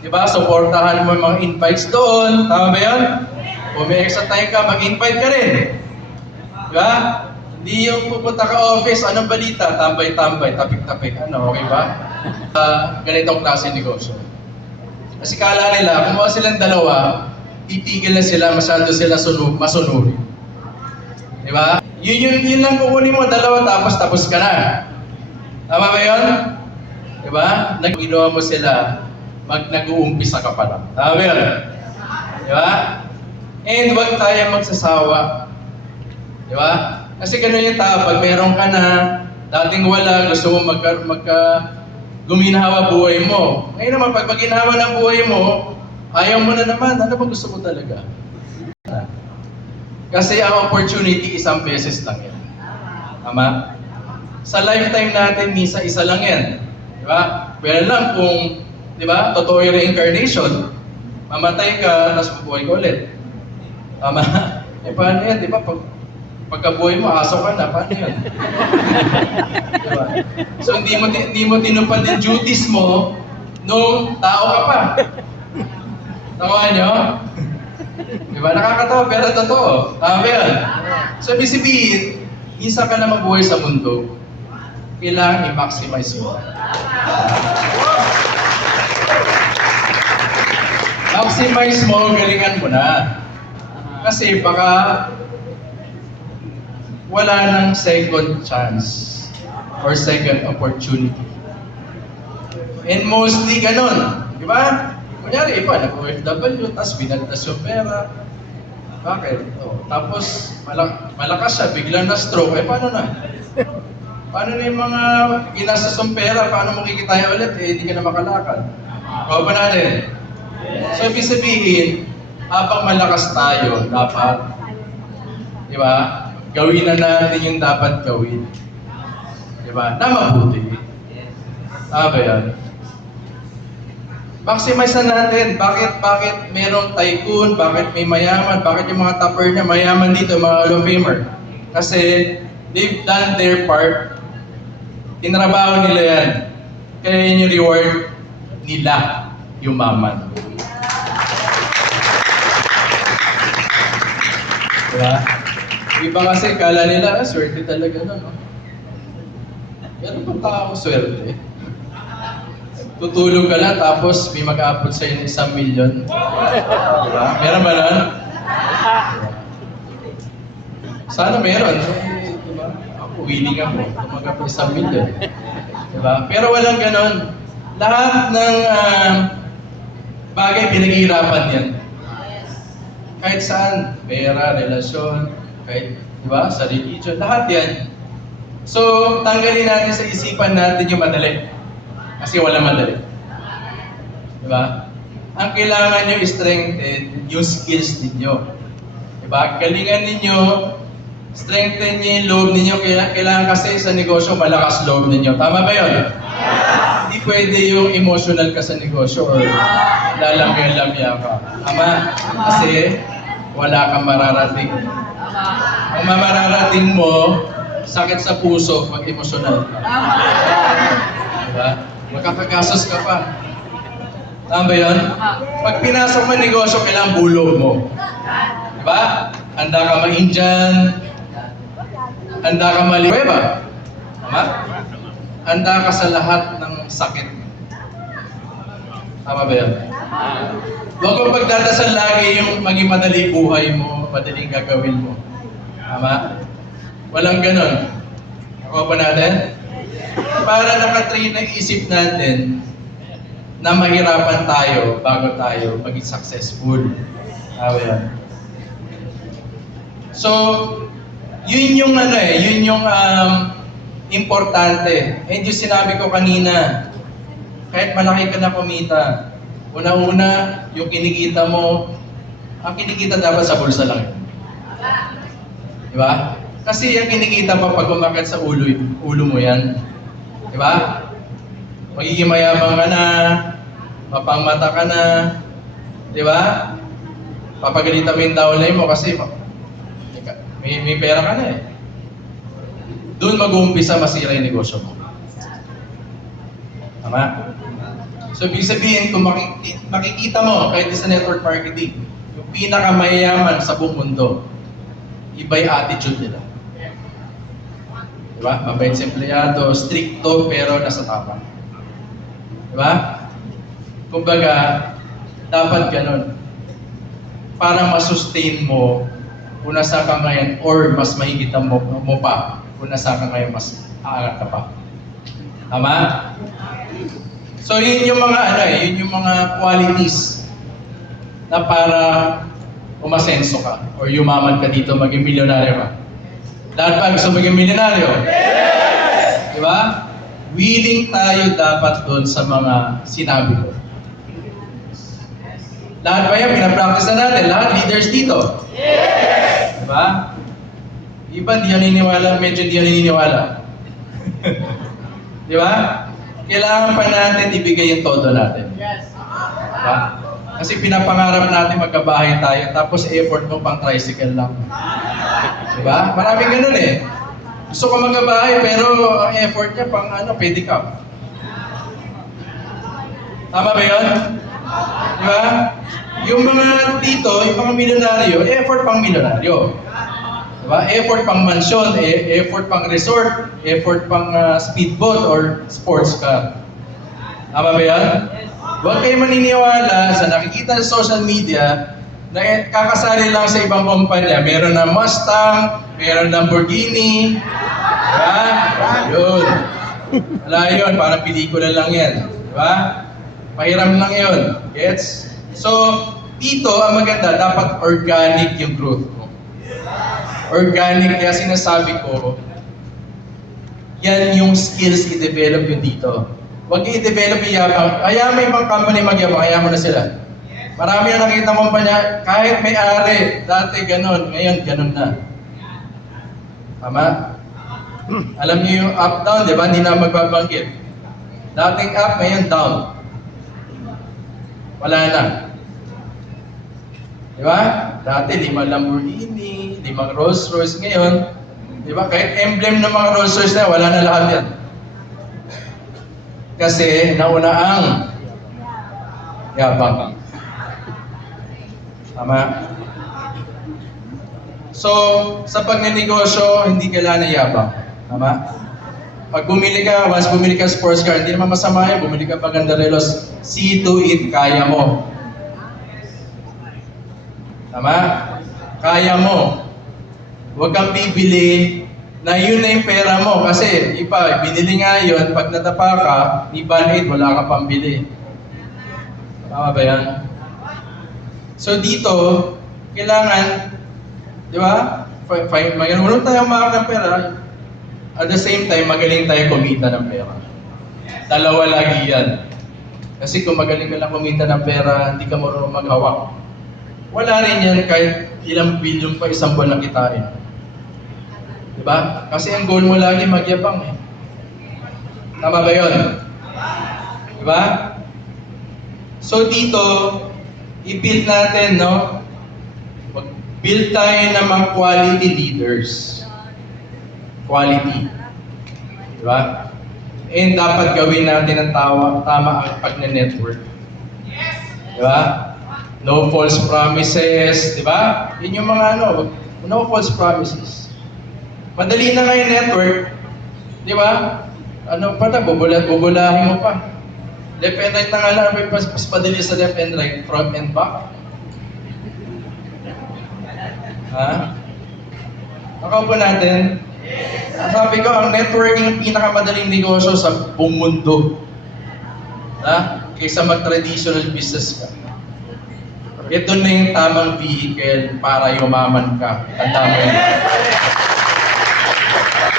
Di ba? Supportahan mo yung mga invites doon. Tama ba yun? Kung may extra time ka, mag-invite ka rin. Di ba? Hindi yung pupunta ka office, anong balita? Tambay-tambay, tapik-tapik. Ano, okay ba? Ganitong klase negosyo. Kasi kala nila, kumuha silang dalawa, titigil na sila, masyado sila masunurin. Di ba? Yun lang kukunin mo, dalawa, tapos ka na. Tama ba yun? Di ba? Ginawa mo sila, nag-uumpisa ka pa lang. Tama ba yun? Di ba? And huwag tayo magsasawa. Di ba? Kasi ganun yung tao, pag meron ka na, dating wala, gusto mo guminhawa buhay mo. Ngayon naman, pag ginhawa ng buhay mo, ayaw mo na naman, ano ba gusto mo talaga? Kasi ang opportunity, isang beses lang yan. Tama? Sa lifetime natin, isa lang yan. Di ba? Well lang kung, di ba, totoo yung reincarnation. Mamatay ka, tapos mabuhay ka ulit. Tama? Eh, paano yan? Di ba? Pagkabuhay mo, aso ka na, paano yun? Diba? So hindi mo tinupad yung duties mo nung tao ka pa. Tawa nyo? Diba? Nakakatawa pero totoo. Tama ba yan? So ibig sabihin, isa ka na mabuhay sa mundo, kailangan i-maximize mo. Maximize mo, galingan mo na. Kasi baka wala nang second chance or second opportunity. And mostly ganun. Di ba? Kunyari, iba, nag-OFW, tapos binaltas yung pera. Bakit? Tapos, malakas siya, biglang na-stroke. Eh, paano na? Paano na yung mga ginastos ng pera? Paano mo kikitaya ulit? Eh, hindi ka na makalakad. Kaya ba natin? So, ibig sabihin, habang malakas tayo, dapat, di ba? Gawin na natin yung dapat gawin. Diba? Na mabuti. Tama ba yan? Maximize na natin. Bakit merong tycoon? Bakit may mayaman? Bakit yung mga topper na mayaman dito, mga Hall of Famer? Kasi they've done their part. Tinrabaho nila yan. Kaya yun yung reward nila, yumaman. Diba? Iba kasi, kala nila, swerte talaga na, no? Meron bang tao swerte? Tutulog ka lang, tapos may mag-aapot sa'yo ng 1 milyon. Diba? Meron ba nun? Sana meron. Diba? Ako, willing ako. Tumaga pa 1 milyon. Diba? Pero walang ganon. Lahat ng bagay pinaghihirapan yan. Kahit saan, pera, relasyon, kahit, di ba, sa religion, lahat yan. So, tanggalin natin sa isipan natin yung madali. Kasi wala madali. Di ba? Ang kailangan nyo i-strengthen yung skills ninyo. Di ba? Galingan ninyo, strengthen nyo yung loob ninyo. Kailangan kasi sa negosyo, malakas loob ninyo. Tama ba yun? Hindi pwede yung emotional ka sa negosyo or lalamya-lamya ka. Tama? Kasi wala kang mararating. Ang mararating mo, sakit sa puso pag emosyonal ka. Diba? Magkakagastos ka pa. Tama ba yun? Pag pinasok mo negosyo, kailangan bulog mo. Diba? Handa ka ma-Indian. Handa ka maliweba. Tama? Handa ka sa lahat ng sakit. Tama ba yun? Huwag mo pagdadasal lagi yung maging madali buhay mo, madaling gagawin mo. Tama? Walang ganon. Ako ba natin? Para nakatrain ang isip natin na mahirapan tayo bago tayo maging successful. Tama yan. So, yun yung importante. And yung sinabi ko kanina, kahit malaki ka na kumita, una-una, yung kinikita mo, ang kinikita dapat sa bulsa lang yun. Di ba? Kasi yung kinikita mo pag umakit sa ulo mo yan. Di ba? Magiging mayabang ka na, mapangmata ka na, di ba? Papagalitan mo yung downline mo kasi may pera ka na eh. Doon mag-uumpisa masira yung negosyo mo. Tama? So, ibig sabihin, kung makikita mo, kahit sa network marketing, yung pinakamayayaman sa buong mundo, iba yung attitude nila. Diba? Mabait sa empleyado, stricto, pero nasa tama. Diba? Kumbaga, dapat ganun. Para masustain mo kung nasa ka ngayon or mas mahigitan mo pa kung nasa ka ngayon mas aangat ka pa. Tama? So yun yung mga yun yung mga qualities na para umasenso ka or yumaman ka dito, maging milyonaryo ka. Lahat ba gusto maging milyonaryo? Yes! Diba? Willing tayo dapat doon sa mga sinabi ko. Lahat ba yan? Pinapractice na natin. Lahat leaders dito. Yes! Diba? Iba, di yan naniniwala. Medyo di yan naniniwala. Diba? Kailangan pa natin ibigay yung todo natin. Yes. Diba? Kasi pinapangarap natin magkabahay tayo, tapos effort mo pang tricycle lang. Diba? Maraming ganun eh. Gusto ko magkabahay, pero ang effort niya pang pedicab. Tama ba yun? Diba? Yung mga dito, yung mga milyonaryo, effort pang milyonaryo. Diba? Effort pang mansyon, effort pang resort, effort pang speedboat or sports car. Tama ba yan? Huwag kayo maniniwala sa nakikita sa social media na kakasali lang sa ibang kumpanya. Meron ng Mustang, meron ng Lamborghini. Diba? Yun. Wala yun, parang pelikula lang yan. Diba? Pahiram lang yun. Gets? So, dito, ang maganda, dapat organic yung growth mo. Organic, kaya sinasabi ko, yan yung skills i-develop yun dito. Huwag i-develop yung yabang. Kaya may ibang company magyabang, kaya mo na sila. Marami na nakita mo pa niya, kahit may ari, dati ganun, ngayon ganun na. Tama? Alam niyo yung up-down, di ba? Hindi na magbabanggit. Dating up, ngayon down. Wala na. Di ba? Dati 5 Lamborghini, 5 Rolls Royce. Ngayon, di ba? Kahit emblem ng mga Rolls Royce na, wala na lahat yan. Kasi nauna ang yabang. Tama? So, sa pagnenegosyo, hindi kailangan ng yabang. Tama? Pag bumili ka, once bumili ka sports car, hindi naman masama yan, bumili ka maganda relos, see to it, kaya mo. Tama? Kaya mo. Huwag kang bibili na yun na yung pera mo. Kasi iba, binili nga yun, pag natapa ka, ni Band-Aid, wala ka pambili. Tama ba yan? So dito, kailangan, di ba? Marunong tayo umakit ng pera. At the same time, magaling tayo kumita ng pera. Dalawa lagi yan. Kasi kung magaling ka lang kumita ng pera, hindi ka marunong maghawak. Wala rin yan kahit ilang bilyon pa isang buwan na kitain. Diba? Kasi ang goal mo lagi magyabang eh. Tama ba yun? Diba? So dito, i-build natin, no? Build tayo ng mga quality leaders. Quality. Diba? And dapat gawin natin ang tama ang pag-network. Diba? No false promises, di ba? Yun yung mga no false promises. Madali na ngayon network, di ba? Ano pa na, bubulahin mo pa. Left and right na nga lang, may mas padali sa left and right, front and back. Ha? Nakaupo natin. Sabi ko, ang networking yung pinakamadaling negosyo sa buong mundo. Ha? Kaysa mag-traditional business ka. Ito na yung tamang vehicle para yumaman ka. Tanda mo yun.